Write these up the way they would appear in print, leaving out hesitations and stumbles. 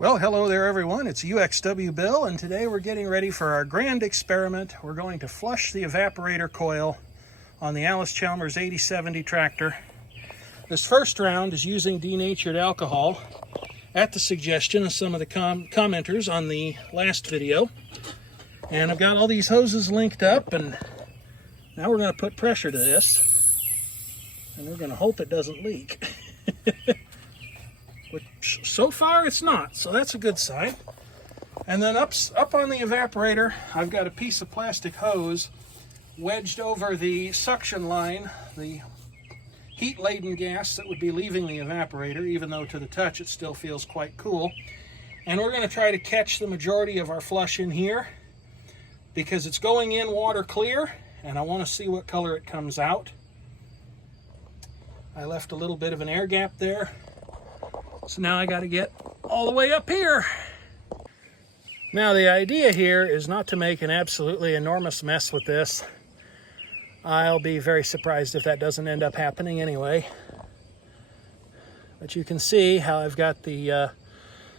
Well, hello there everyone, it's UXW Bill, and today we're getting ready for our grand experiment. We're going to flush the evaporator coil on the Allis Chalmers 8070 tractor. This first round is using denatured alcohol at the suggestion of some of the commenters on the last video. And I've got all these hoses linked up, and now we're going to put pressure to this, and we're going to hope it doesn't leak. Which so far it's not, so that's a good sign. And then up on the evaporator, I've got a piece of plastic hose wedged over the suction line, the heat-laden gas that would be leaving the evaporator, even though to the touch it still feels quite cool. And we're going to try to catch the majority of our flush in here because it's going in water clear, and I want to see what color it comes out. I left a little bit of an air gap there. So now I got to get all the way up here. Now the idea here is not to make an absolutely enormous mess with this. I'll be very surprised if that doesn't end up happening anyway. But you can see how I've got the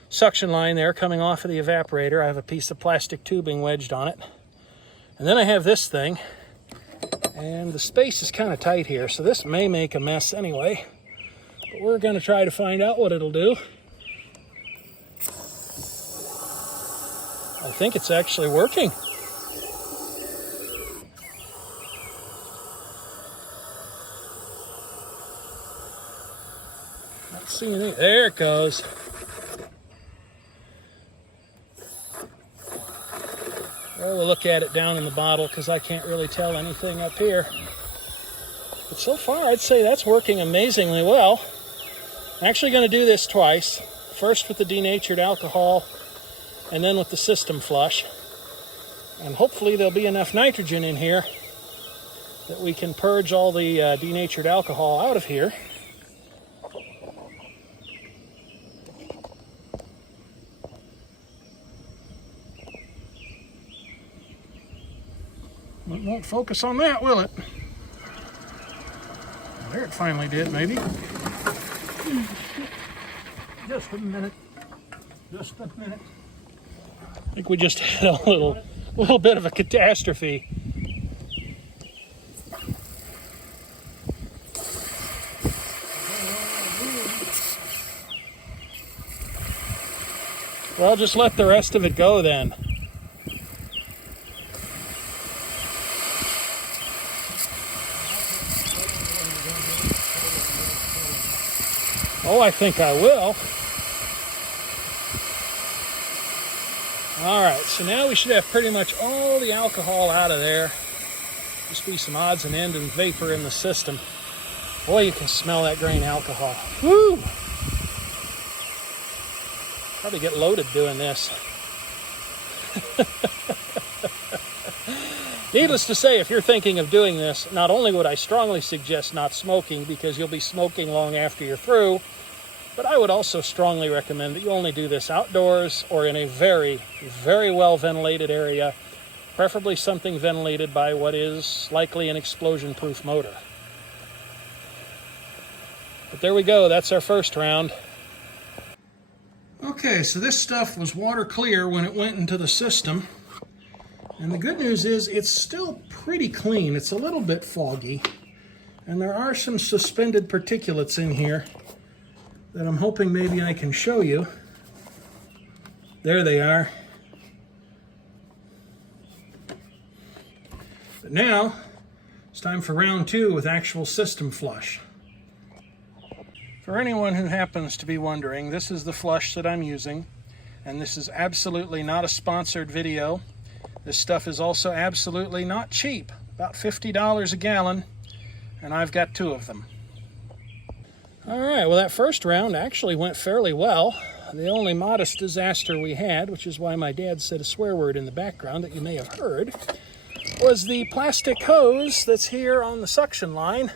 suction line there coming off of the evaporator. I have a piece of plastic tubing wedged on it. And then I have this thing. And the space is kind of tight here, so this may make a mess anyway. But we're going to try to find out what it'll do. I think it's actually working. Not seeing anything. There it goes. Well, we'll look at it down in the bottle because I can't really tell anything up here. But so far, I'd say that's working amazingly well. I'm actually going to do this twice. First with the denatured alcohol, and then with the system flush. And hopefully there'll be enough nitrogen in here that we can purge all the denatured alcohol out of here. It won't focus on that, will it? There it finally did, maybe. Just a minute. Just a minute. I think we just had a little bit of a catastrophe. Well, just let the rest of it go then. Oh, I think I will. All right, so now we should have pretty much all the alcohol out of there. Just be some odds and ends and vapor in the system. Boy, you can smell that grain alcohol. Woo! Probably get loaded doing this. Needless to say, if you're thinking of doing this, not only would I strongly suggest not smoking because you'll be smoking long after you're through, but I would also strongly recommend that you only do this outdoors or in a very, very well ventilated area, preferably something ventilated by what is likely an explosion-proof motor. But there we go, that's our first round. Okay, so this stuff was water clear when it went into the system. And the good news is it's still pretty clean. It's a little bit foggy. And there are some suspended particulates in here that I'm hoping maybe I can show you. There they are. But now, it's time for round two with actual system flush. For anyone who happens to be wondering, this is the flush that I'm using, and this is absolutely not a sponsored video. This stuff is also absolutely not cheap, about $50 a gallon, and I've got 2 of them. All right, well, that first round actually went fairly well. The only modest disaster we had, which is why my dad said a swear word in the background that you may have heard, was the plastic hose that's here on the suction line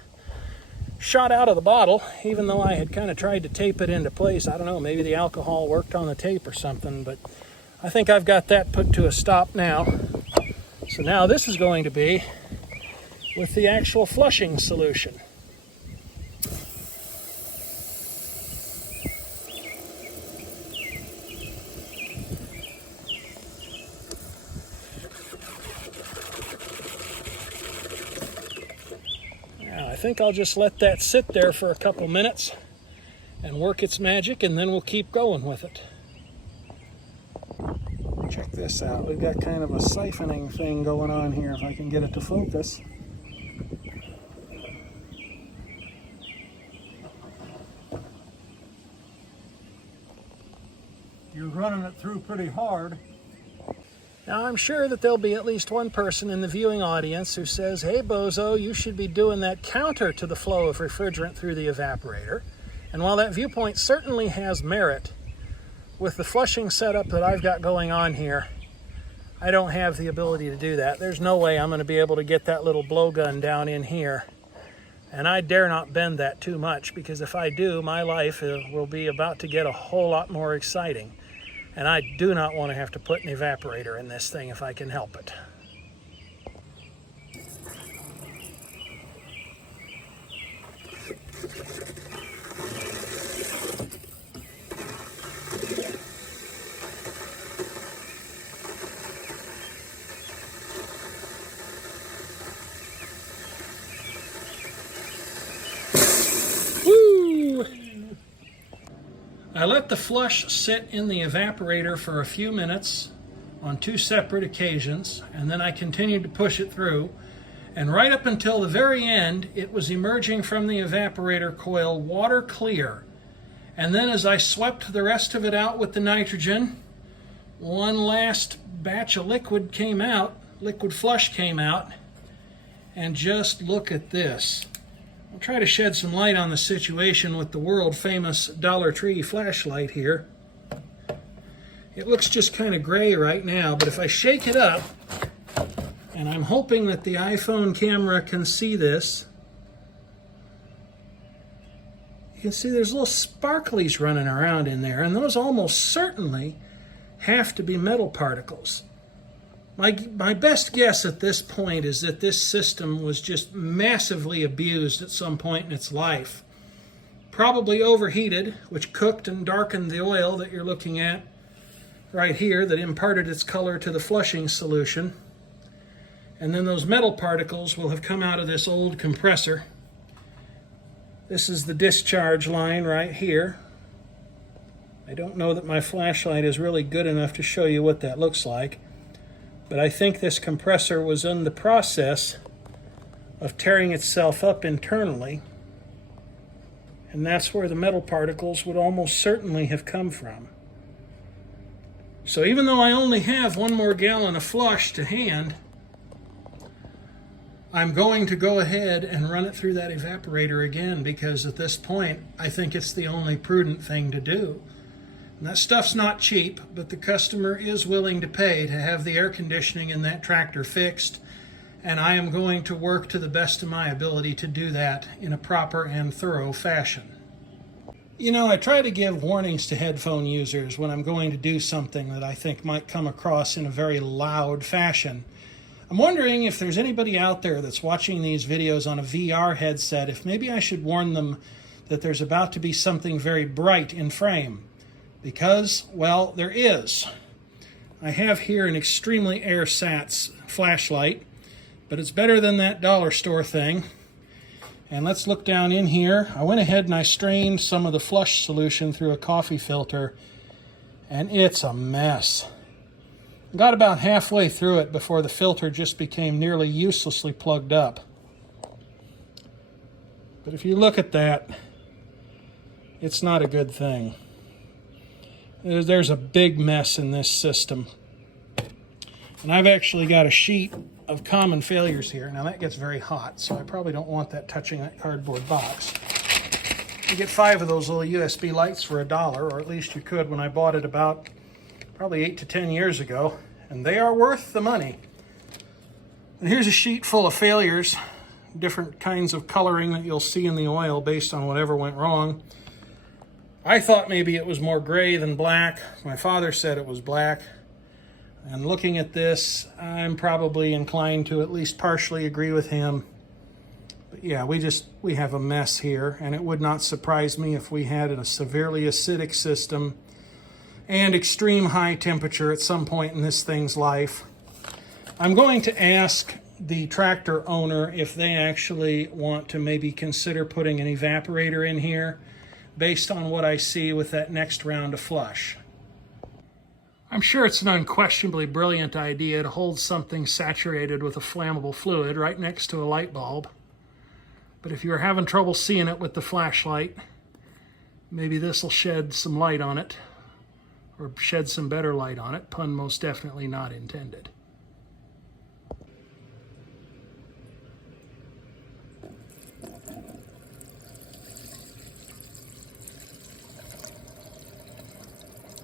shot out of the bottle, even though I had kind of tried to tape it into place. I don't know, maybe the alcohol worked on the tape or something, but I think I've got that put to a stop now. So now this is going to be with the actual flushing solution. think I'll just let that sit there for a couple minutes and work its magic, and then we'll keep going with it. Check this out. We've got kind of a siphoning thing going on here, if I can get it to focus. You're running it through pretty hard. Now, I'm sure that there'll be at least one person in the viewing audience who says, hey, Bozo, you should be doing that counter to the flow of refrigerant through the evaporator. And while that viewpoint certainly has merit, with the flushing setup that I've got going on here, I don't have the ability to do that. There's no way I'm going to be able to get that little blowgun down in here. And I dare not bend that too much, because if I do, my life will be about to get a whole lot more exciting. And I do not want to have to put an evaporator in this thing if I can help it. I let the flush sit in the evaporator for a few minutes on 2 separate occasions, and then I continued to push it through. And right up until the very end, it was emerging from the evaporator coil water clear. And then as I swept the rest of it out with the nitrogen, one last batch of liquid came out, liquid flush came out, and just look at this. I'll try to shed some light on the situation with the world-famous Dollar Tree flashlight here. It looks just kind of gray right now, but if I shake it up, and I'm hoping that the iPhone camera can see this, you can see there's little sparklies running around in there, and those almost certainly have to be metal particles. My best guess at this point is that this system was just massively abused at some point in its life. Probably overheated, which cooked and darkened the oil that you're looking at right here that imparted its color to the flushing solution. And then those metal particles will have come out of this old compressor. This is the discharge line right here. I don't know that my flashlight is really good enough to show you what that looks like. But I think this compressor was in the process of tearing itself up internally, and that's where the metal particles would almost certainly have come from. So even though I only have 1 more gallon of flush to hand, I'm going to go ahead and run it through that evaporator again, because at this point I think it's the only prudent thing to do. And that stuff's not cheap, but the customer is willing to pay to have the air conditioning in that tractor fixed, and I am going to work to the best of my ability to do that in a proper and thorough fashion. You know, I try to give warnings to headphone users when I'm going to do something that I think might come across in a very loud fashion. I'm wondering if there's anybody out there that's watching these videos on a VR headset, if maybe I should warn them that there's about to be something very bright in frame. Because, well, there is. I have here an extremely AirSats flashlight, but it's better than that dollar store thing. And let's look down in here. I went ahead and I strained some of the flush solution through a coffee filter, and it's a mess. I got about halfway through it before the filter just became nearly uselessly plugged up. But if you look at that, it's not a good thing. There's a big mess in this system. And I've actually got a sheet of common failures here. Now that gets very hot, so I probably don't want that touching that cardboard box. You get 5 of those little USB lights for $1, or at least you could when I bought it about probably 8 to 10 years ago, and they are worth the money. And here's a sheet full of failures, different kinds of coloring that you'll see in the oil based on whatever went wrong. I thought maybe it was more gray than black. My father said it was black. And looking at this, I'm probably inclined to at least partially agree with him. But yeah, we have a mess here, and it would not surprise me if we had a severely acidic system and extreme high temperature at some point in this thing's life. I'm going to ask the tractor owner if they actually want to maybe consider putting an evaporator in here based on what I see with that next round of flush. I'm sure it's an unquestionably brilliant idea to hold something saturated with a flammable fluid right next to a light bulb. But if you're having trouble seeing it with the flashlight, maybe this will shed some light on it, or shed some better light on it, pun most definitely not intended.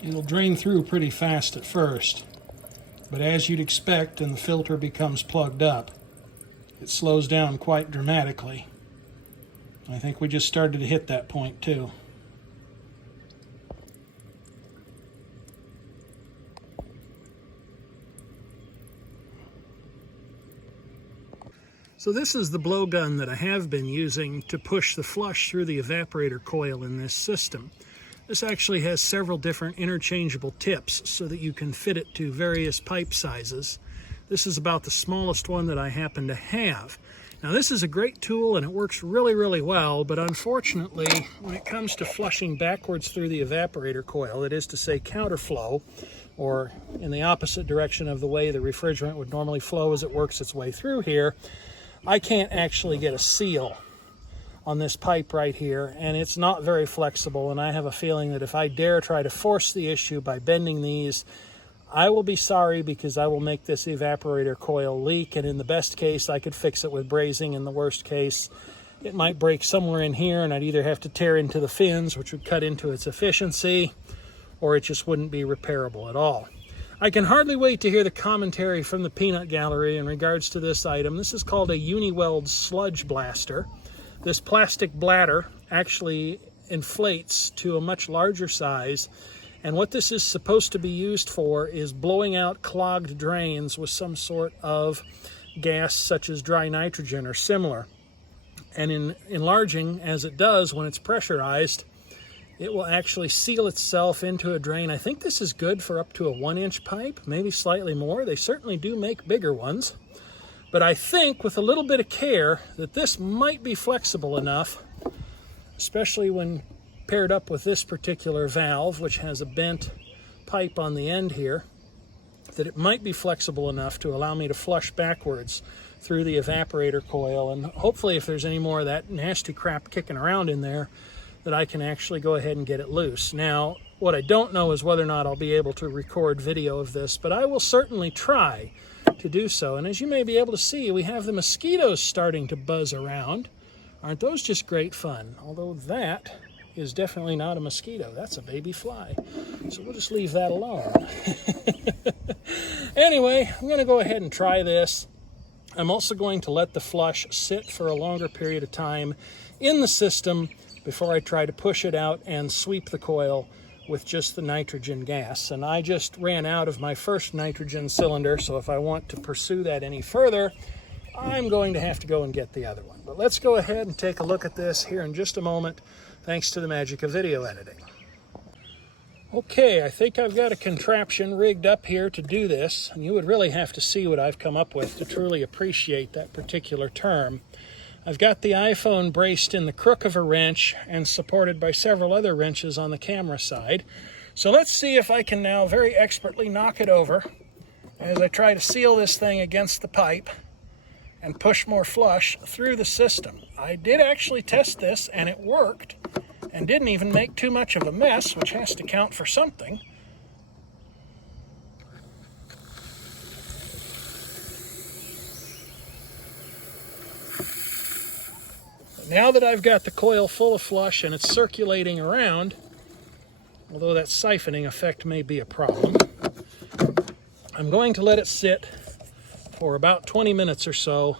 It'll drain through pretty fast at first, but as you'd expect and the filter becomes plugged up, it slows down quite dramatically. I think we just started to hit that point too. So this is the blowgun that I have been using to push the flush through the evaporator coil in this system. This actually has several different interchangeable tips so that you can fit it to various pipe sizes. This is about the smallest one that I happen to have. Now this is a great tool and it works really, really well, but unfortunately when it comes to flushing backwards through the evaporator coil, that is to say counterflow, or in the opposite direction of the way the refrigerant would normally flow as it works its way through here, I can't actually get a seal on this pipe right here, and it's not very flexible, and I have a feeling that if I dare try to force the issue by bending these, I will be sorry, because I will make this evaporator coil leak, and in the best case I could fix it with brazing. In the worst case it might break somewhere in here and I'd either have to tear into the fins, which would cut into its efficiency, or it just wouldn't be repairable at all. I can hardly wait to hear the commentary from the peanut gallery in regards to this item. This is called a Uniweld sludge blaster. This plastic bladder actually inflates to a much larger size, and what this is supposed to be used for is blowing out clogged drains with some sort of gas such as dry nitrogen or similar. And in enlarging, as it does when it's pressurized, it will actually seal itself into a drain. I think this is good for up to a 1-inch pipe, maybe slightly more. They certainly do make bigger ones. But I think with a little bit of care that this might be flexible enough, especially when paired up with this particular valve, which has a bent pipe on the end here, that it might be flexible enough to allow me to flush backwards through the evaporator coil. And hopefully if there's any more of that nasty crap kicking around in there, that I can actually go ahead and get it loose. Now, what I don't know is whether or not I'll be able to record video of this, but I will certainly try to do so. And as you may be able to see, we have the mosquitoes starting to buzz around. Aren't those just great fun? Although that is definitely not a mosquito. That's a baby fly. So we'll just leave that alone. Anyway, I'm going to go ahead and try this. I'm also going to let the flush sit for a longer period of time in the system before I try to push it out and sweep the coil with just the nitrogen gas. And I just ran out of my first nitrogen cylinder, so if I want to pursue that any further, I'm going to have to go and get the other one. But let's go ahead and take a look at this here in just a moment, thanks to the magic of video editing. Okay, I think I've got a contraption rigged up here to do this, and you would really have to see what I've come up with to truly appreciate that particular term. I've got the iPhone braced in the crook of a wrench and supported by several other wrenches on the camera side. So let's see if I can now very expertly knock it over as I try to seal this thing against the pipe and push more flush through the system. I did actually test this and it worked and didn't even make too much of a mess, which has to count for something. Now that I've got the coil full of flush and it's circulating around, although that siphoning effect may be a problem, I'm going to let it sit for about 20 minutes or so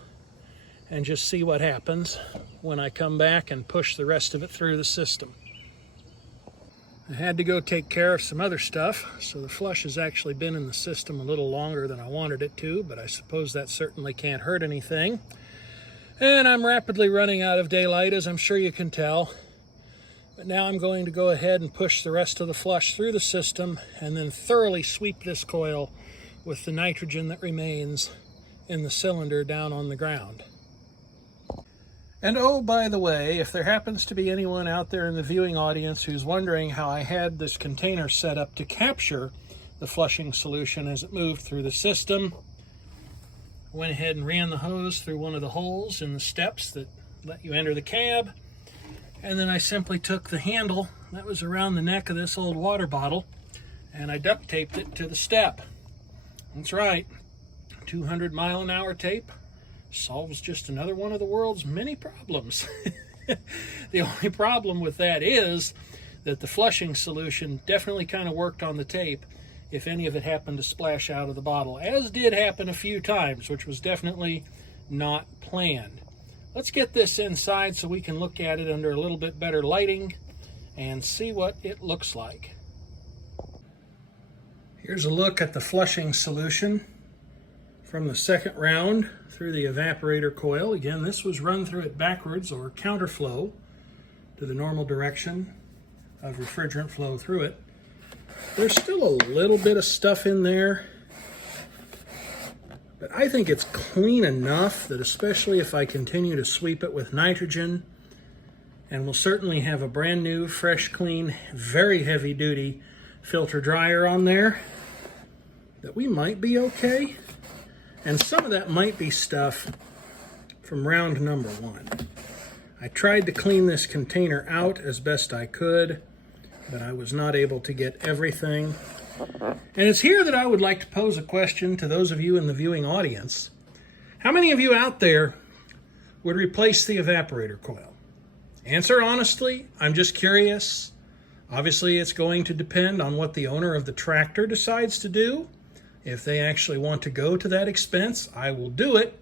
and just see what happens when I come back and push the rest of it through the system. I had to go take care of some other stuff, so the flush has actually been in the system a little longer than I wanted it to, but I suppose that certainly can't hurt anything. And I'm rapidly running out of daylight, as I'm sure you can tell. But now I'm going to go ahead and push the rest of the flush through the system and then thoroughly sweep this coil with the nitrogen that remains in the cylinder down on the ground. And oh, by the way, if there happens to be anyone out there in the viewing audience who's wondering how I had this container set up to capture the flushing solution as it moved through the system, I went ahead and ran the hose through one of the holes in the steps that let you enter the cab, and then I simply took the handle that was around the neck of this old water bottle and I duct taped it to the step. That's right, 200-mile-an-hour tape solves just another one of the world's many problems. The only problem with that is that the flushing solution definitely kind of worked on the tape if any of it happened to splash out of the bottle, as did happen a few times, which was definitely not planned. Let's get this inside so we can look at it under a little bit better lighting and see what it looks like. Here's a look at the flushing solution from the second round through the evaporator coil. Again, this was run through it backwards, or counterflow, to the normal direction of refrigerant flow through it. There's still a little bit of stuff in there, but I think it's clean enough that, especially if I continue to sweep it with nitrogen, and we'll certainly have a brand new, fresh, clean, very heavy duty filter dryer on there, that we might be okay. And some of that might be stuff from round number 1. I tried to clean this container out as best I could, but I was not able to get everything. And it's here that I would like to pose a question to those of you in the viewing audience. How many of you out there would replace the evaporator coil? Answer honestly. I'm just curious. Obviously, it's going to depend on what the owner of the tractor decides to do. If they actually want to go to that expense, I will do it.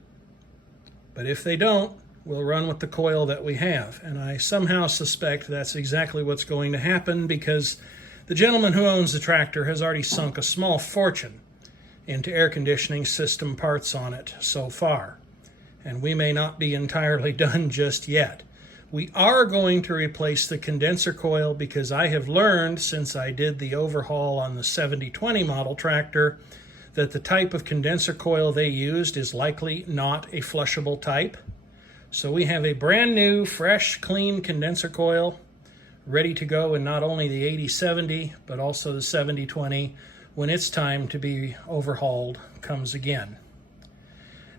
But if they don't, we'll run with the coil that we have. And I somehow suspect that's exactly what's going to happen, because the gentleman who owns the tractor has already sunk a small fortune into air conditioning system parts on it so far. And we may not be entirely done just yet. We are going to replace the condenser coil, because I have learned since I did the overhaul on the 7020 model tractor that the type of condenser coil they used is likely not a flushable type. So we have a brand new, fresh, clean condenser coil ready to go in not only the 8070, but also the 7020 when it's time to be overhauled comes again.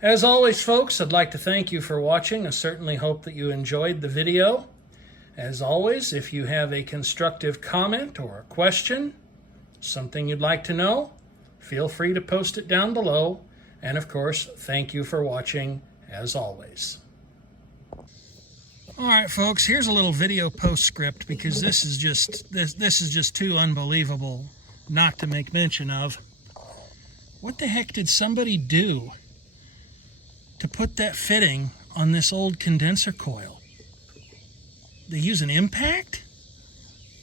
As always, folks, I'd like to thank you for watching. I certainly hope that you enjoyed the video. As always, if you have a constructive comment or a question, something you'd like to know, feel free to post it down below. And of course, thank you for watching, as always. All right, folks, here's a little video postscript, because this is just too unbelievable not to make mention of. What the heck did somebody do to put that fitting on this old condenser coil? They use an impact?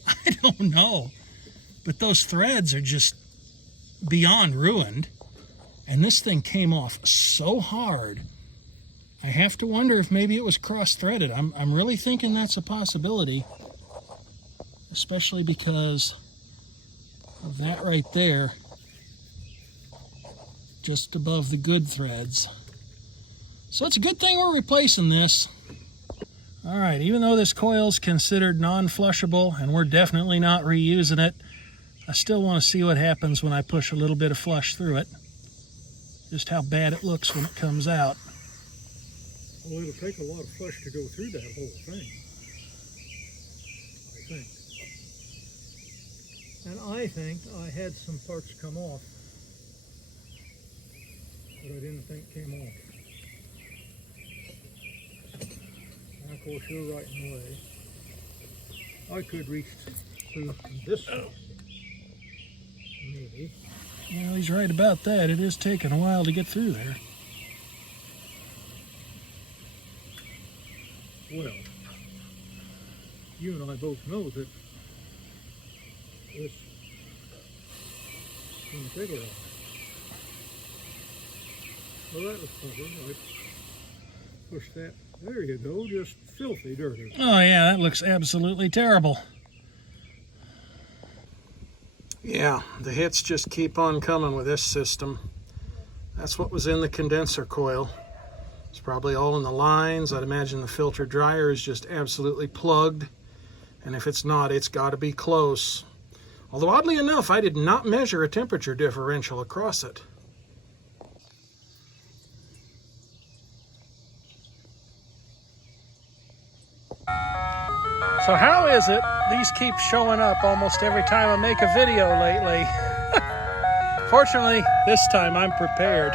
I don't know. But those threads are just beyond ruined. And this thing came off so hard, I have to wonder if maybe it was cross-threaded. I'm really thinking that's a possibility, especially because of that right there, just above the good threads. So it's a good thing we're replacing this. All right, even though this coil's considered non-flushable and we're definitely not reusing it, I still want to see what happens when I push a little bit of flush through it. Just how bad it looks when it comes out. Well, it'll take a lot of flush to go through that whole thing, I think. And I think I had some parts come off that I didn't think came off. And of course, you're right in the way. I could reach through this side, maybe. Well, he's right about that. It is taking a while to get through there. Well, you and I both know that this is going to take a while. Well, that was clever. I pushed that. There you go, just filthy dirty. Oh yeah, that looks absolutely terrible. Yeah, the hits just keep on coming with this system. That's what was in the condenser coil. It's probably all in the lines. I'd imagine the filter dryer is just absolutely plugged. And if it's not, it's got to be close. Although oddly enough, I did not measure a temperature differential across it. So how is it these keep showing up almost every time I make a video lately? Fortunately, this time I'm prepared.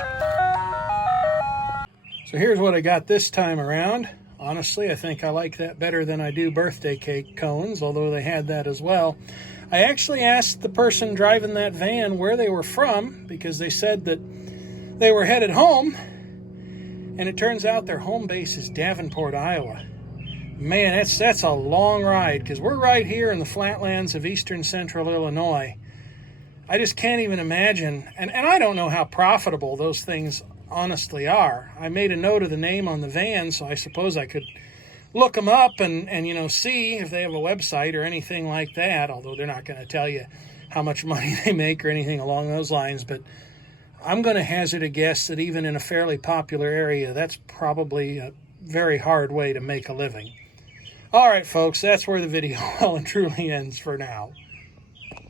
So here's what I got this time around. Honestly, I think I like that better than I do birthday cake cones, although they had that as well. I actually asked the person driving that van where they were from, because they said that they were headed home, and it turns out their home base is Davenport, Iowa. Man, that's a long ride, because we're right here in the flatlands of eastern central Illinois. I just can't even imagine, and I don't know how profitable those things honestly are. I made a note of the name on the van, so I suppose I could look them up and you know, see if they have a website or anything like that, although they're not going to tell you how much money they make or anything along those lines. But I'm going to hazard a guess that even in a fairly popular area, that's probably a very hard way to make a living. All right, folks, that's where the video well and truly ends for now.